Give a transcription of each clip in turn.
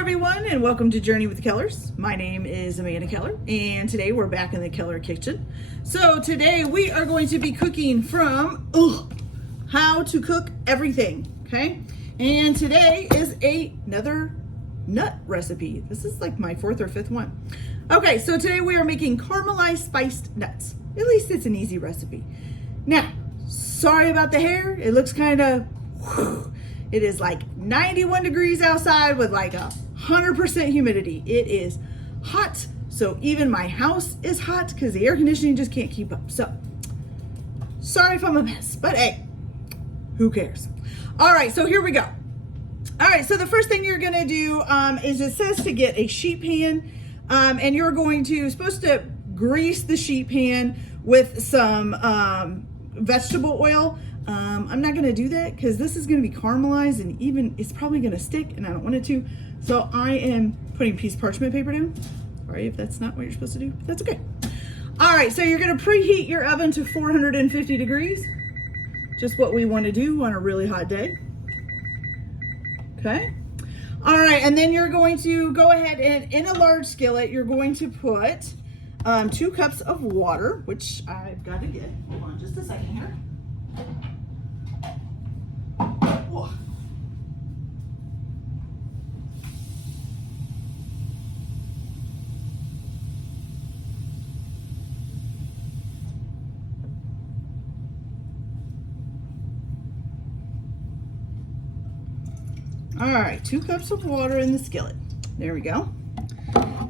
everyone, and welcome to Journey with the Kellers. My name is Amanda Keller, and today we're back in the Keller kitchen. So today we are going to be cooking from how to cook everything, okay? And today is another nut recipe. This is like my fourth or fifth one. Okay, so today we are making caramelized spiced nuts. At least it's an easy recipe. Now, sorry about the hair. It looks kind of, it is like 91 degrees outside with like 100% humidity. It is hot, so even my house is hot because the air conditioning just can't keep up. So, sorry if I'm a mess, but hey, who cares? All right, so here we go. All right, so the first thing you're gonna do is it says to get a sheet pan, and you're supposed to grease the sheet pan with some vegetable oil. I'm not gonna do that because this is gonna be caramelized and even it's probably gonna stick and I don't want it to. So I am putting a piece of parchment paper down. Sorry if that's not what you're supposed to do, but that's okay. All right, so you're gonna preheat your oven to 450 degrees. Just what we wanna do on a really hot day. Okay. All right, and then you're going to go ahead and in a large skillet, you're going to put 2 cups of water, which I've got to get. Hold on just a second here. Whoa. All right, 2 cups of water in the skillet. There we go.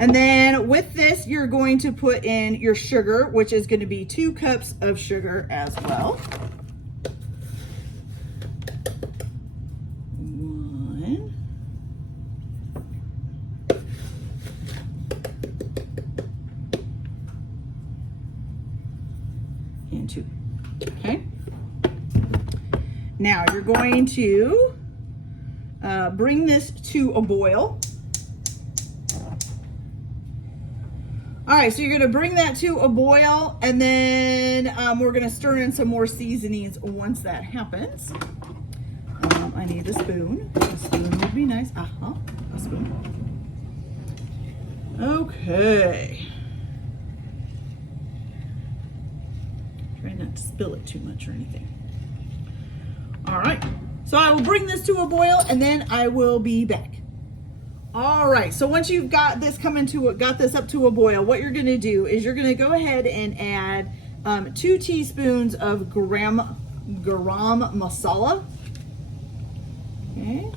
And then with this, you're going to put in your sugar, which is going to be 2 cups of sugar as well. 1. And 2. Okay. Now you're going to bring this to a boil. All right, so you're gonna bring that to a boil, and then we're gonna stir in some more seasonings once that happens. I need a spoon. A spoon would be nice. A spoon. Okay. Try not to spill it too much or anything. All right, so I will bring this to a boil, and then I will be back. All right, so once you've got this up to a boil, what you're gonna do is you're gonna go ahead and add 2 teaspoons of Garam Masala. Okay,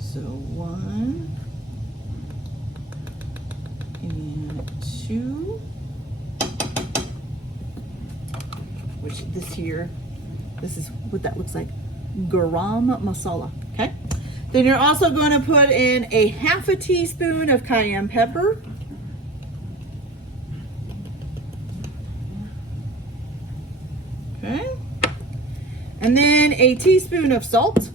so 1 and 2, which this is what that looks like, Garam Masala, okay? Then you're also going to put in a 1/2 teaspoon of cayenne pepper. Okay. And then a teaspoon of salt.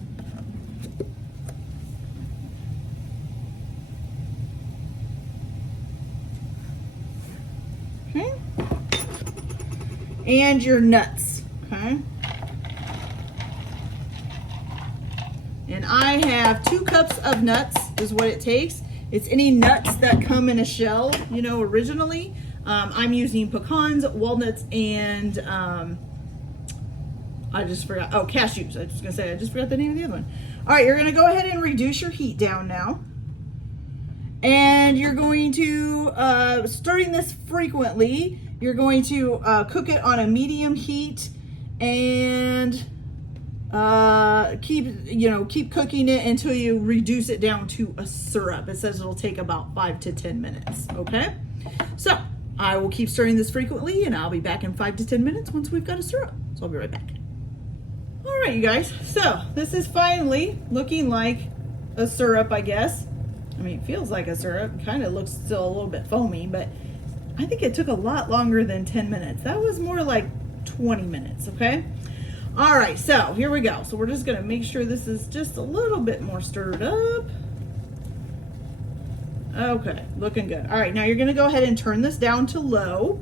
Okay. And your nuts, okay? And I have 2 cups of nuts is what it takes. It's any nuts that come in a shell, originally. I'm using pecans, walnuts, and I just forgot, cashews. I was gonna say, I just forgot the name of the other one. All right, you're gonna go ahead and reduce your heat down now. And you're going to, stirring this frequently, you're going to cook it on a medium heat and keep cooking it until you reduce it down to a syrup. It says it'll take about 5 to 10 minutes, okay? So I will keep stirring this frequently and I'll be back in 5 to 10 minutes once we've got a syrup. So I'll be right back. All right, you guys, so this is finally looking like a syrup, I guess. I mean, it feels like a syrup. Kind of looks still a little bit foamy, but I think it took a lot longer than 10 minutes. That was more like 20 minutes, okay? All right, so here we go. So we're just gonna make sure this is just a little bit more stirred up. Okay, looking good. All right, now you're gonna go ahead and turn this down to low.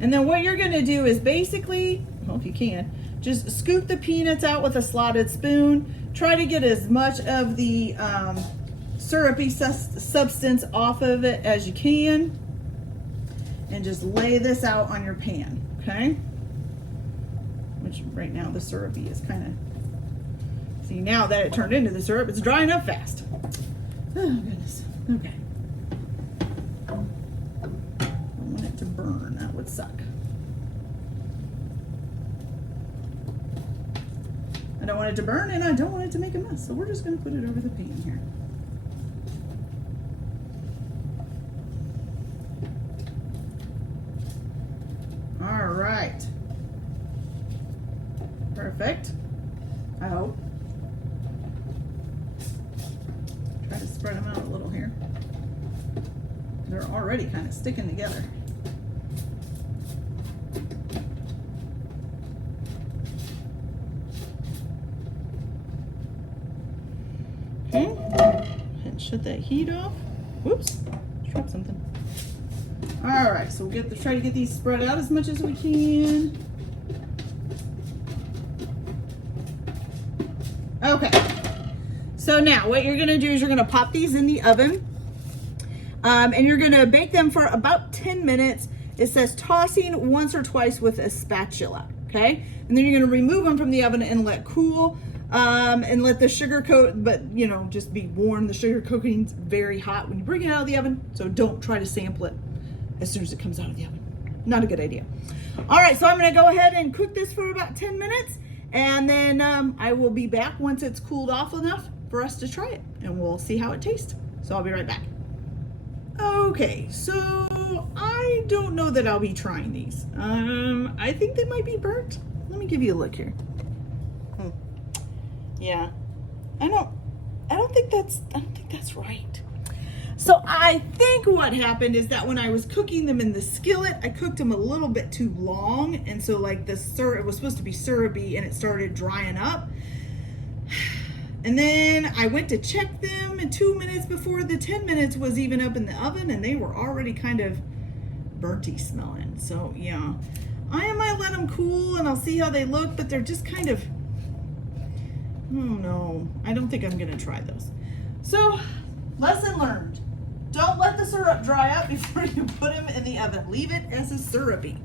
And then what you're gonna do is basically, well, if you can, just scoop the peanuts out with a slotted spoon, Try to get as much of the syrupy substance off of it as you can. And just lay this out on your pan, okay? Which right now the syrupy is kind of, see now that it turned into the syrup, it's drying up fast. Oh goodness, okay. I don't want it to burn, that would suck. I don't want it to burn and I don't want it to make a mess, so we're just gonna put it over the pan here. All right. Perfect. I hope. Try to spread them out a little here. They're already kind of sticking together. Okay. And shut that heat off. Whoops. Dropped something. All right, so we'll try to get these spread out as much as we can. Okay, so now what you're gonna do is you're gonna pop these in the oven and you're gonna bake them for about 10 minutes. It says tossing once or twice with a spatula, okay? And then you're gonna remove them from the oven and let cool and let the sugar coat, but you know, just be warned, the sugar coating's very hot when you bring it out of the oven, so don't try to sample it as soon as it comes out of the oven. Not a good idea. All right, so I'm gonna go ahead and cook this for about 10 minutes and then I will be back once it's cooled off enough for us to try it and we'll see how it tastes. So I'll be right back. Okay, so I don't know that I'll be trying these. I think they might be burnt. Let me give you a look here. Yeah, I don't think that's right. So I think what happened is that when I was cooking them in the skillet, I cooked them a little bit too long. And so like the syrup, it was supposed to be syrupy and it started drying up. And then I went to check them and 2 minutes before the 10 minutes was even up in the oven and they were already kind of burnty smelling. So yeah, I might let them cool and I'll see how they look, but they're just kind of, oh no, I don't think I'm gonna try those. So lesson learned. Don't let the syrup dry up before you put them in the oven. Leave it as a syrupy.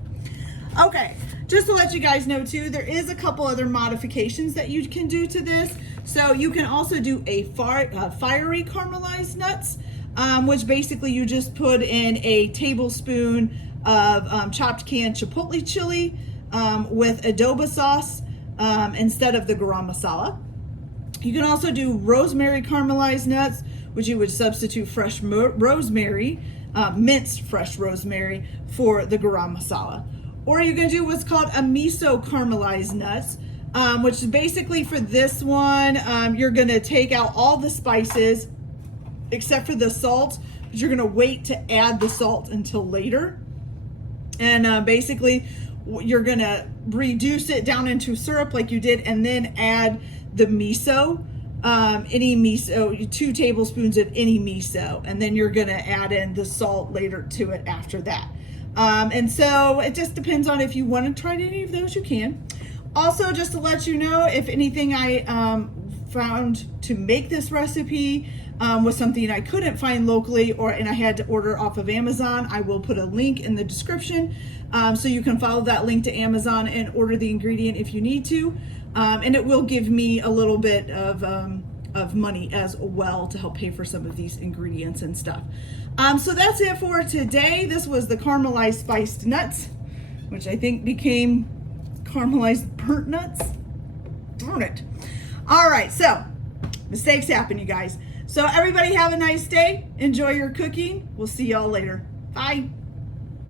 Okay, just to let you guys know too, there is a couple other modifications that you can do to this. So you can also do a fiery caramelized nuts, which basically you just put in a tablespoon of chopped canned chipotle chili with adobo sauce instead of the garam masala. You can also do rosemary caramelized nuts, which you would substitute fresh rosemary, minced fresh rosemary for the garam masala. Or you can do what's called a miso caramelized nuts, which is basically for this one, you're gonna take out all the spices except for the salt, but you're gonna wait to add the salt until later. And basically you're gonna reduce it down into syrup like you did and then add the miso. Any miso, 2 tablespoons of any miso, and then you're gonna add in the salt later to it after that. And so it just depends on if you want to try any of those, you can. Also, just to let you know, if anything I found to make this recipe was something I couldn't find locally and I had to order off of Amazon, I will put a link in the description so you can follow that link to Amazon and order the ingredient if you need to. And it will give me a little bit of money as well to help pay for some of these ingredients and stuff. So that's it for today. This was the caramelized spiced nuts, which I think became caramelized burnt nuts. Darn it. All right, so mistakes happen, you guys. So everybody have a nice day. Enjoy your cooking. We'll see y'all later. Bye.